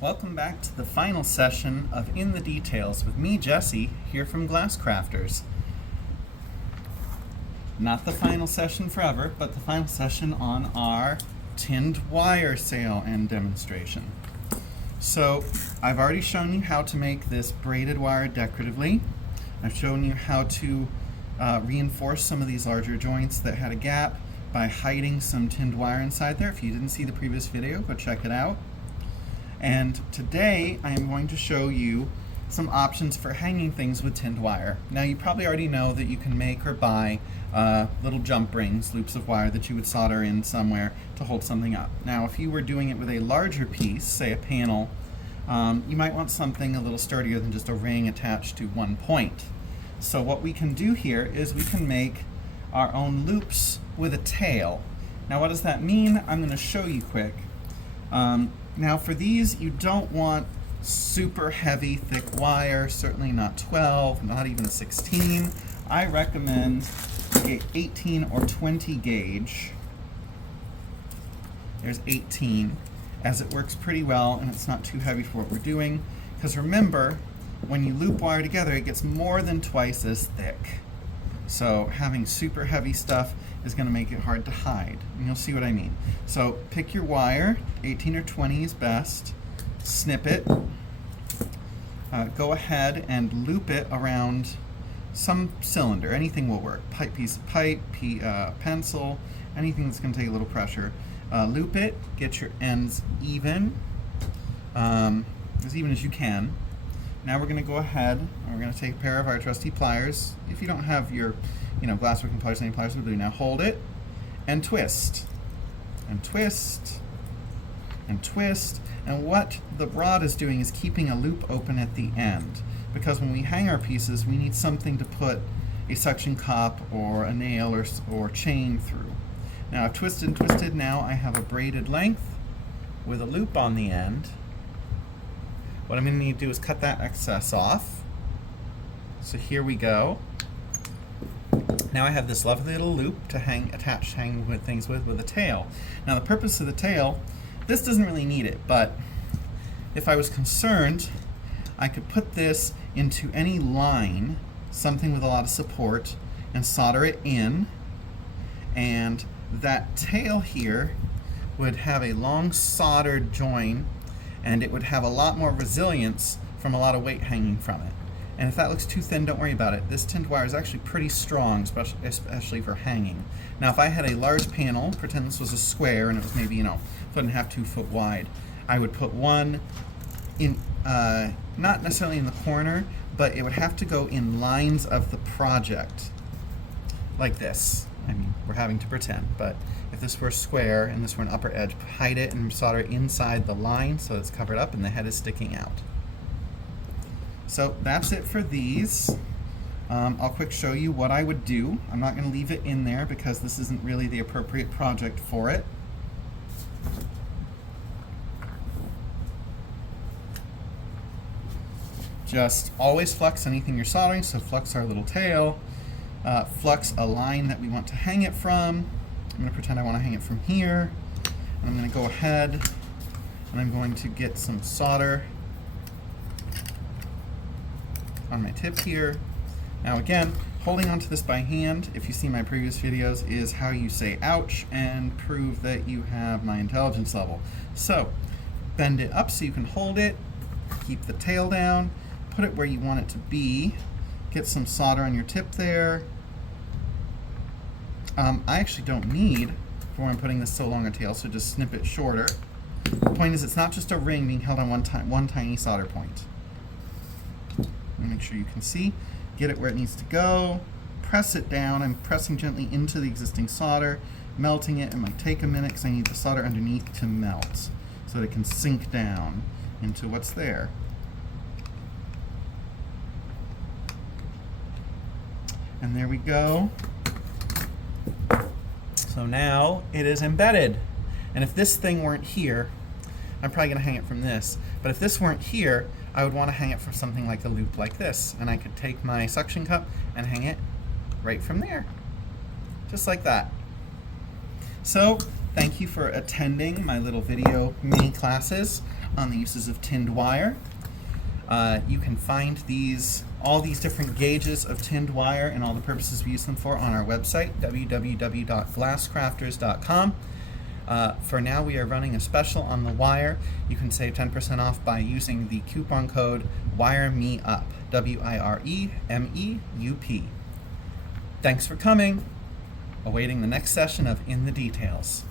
Welcome back to the final session of In the Details with me, Jesse, here from Glass Crafters. Not the final session forever, but the final session on our tinned wire sale and demonstration. So I've already shown you how to make this braided wire decoratively. I've shown you how to reinforce some of these larger joints that had a gap by hiding some tinned wire inside there. If you didn't see the previous video, go check it out. And today I am going to show you some options for hanging things with tinned wire. Now you probably already know that you can make or buy little jump rings, loops of wire that you would solder in somewhere to hold something up. Now if you were doing it with a larger piece, say a panel, you might want something a little sturdier than just a ring attached to one point. So what we can do here is we can make our own loops with a tail. Now what does that mean? I'm going to show you quick. Now for these, you don't want super heavy, thick wire, certainly not 12, not even 16. I recommend a 18 or 20 gauge. There's 18, as it works pretty well and it's not too heavy for what we're doing. Because remember, when you loop wire together, it gets more than twice as thick. So having super heavy stuff is going to make it hard to hide. And you'll see what I mean. So pick your wire, 18 or 20 is best, snip it, go ahead and loop it around some cylinder. Anything will work. Piece of pipe, pencil, anything that's going to take a little pressure. Loop it, get your ends even, as even as you can. Now we're going to go ahead and we're going to take a pair of our trusty pliers. If you don't have your, glassworking pliers, any pliers will do. Now hold it and twist, and twist, and twist. And what the rod is doing is keeping a loop open at the end. Because when we hang our pieces, we need something to put a suction cup or a nail or chain through. Now I've twisted and twisted. Now I have a braided length with a loop on the end. What I'm going to need to do is cut that excess off. So here we go. Now I have this lovely little loop to hang with things with a tail. Now the purpose of the tail, this doesn't really need it, but if I was concerned, I could put this into any line, something with a lot of support, and solder it in. And that tail here would have a long soldered join, and it would have a lot more resilience from a lot of weight hanging from it. And if that looks too thin, don't worry about it. This tinned wire is actually pretty strong, especially for hanging. Now if I had a large panel, pretend this was a square and it was maybe, 1.5 to 2 foot wide, I would put one in, not necessarily in the corner, but it would have to go in lines of the project, like this. I mean, we're having to pretend, but if this were a square and this were an upper edge, hide it and solder it inside the line so it's covered up and the head is sticking out. So that's it for these. I'll quick show you what I would do. I'm not going to leave it in there because this isn't really the appropriate project for it. Just always flux anything you're soldering, so flux our little tail. Flux a line that we want to hang it from. I'm going to pretend I want to hang it from here. And I'm going to go ahead and I'm going to get some solder on my tip here. Now again, holding onto this by hand, if you see my previous videos, is how you say ouch and prove that you have my intelligence level. So bend it up so you can hold it, keep the tail down, put it where you want it to be. Get some solder on your tip there. I actually don't need, for when I'm putting this so long a tail, so just snip it shorter. The point is it's not just a ring being held on one tiny solder point. Make sure you can see. Get it where it needs to go. Press it down. I'm pressing gently into the existing solder, melting it. It might take a minute because I need the solder underneath to melt so that it can sink down into what's there. And there we go. So now it is embedded. And if this thing weren't here, I'm probably going to hang it from this. But if this weren't here, I would want to hang it from something like a loop like this. And I could take my suction cup and hang it right from there. Just like that. So Thank you for attending my little video mini classes on the uses of tinned wire. You can find all these different gauges of tinned wire and all the purposes we use them for on our website, www.glasscrafters.com. For now, we are running a special on the wire. You can save 10% off by using the coupon code WIREMEUP, WIREMEUP. Thanks for coming. Awaiting the next session of In the Details.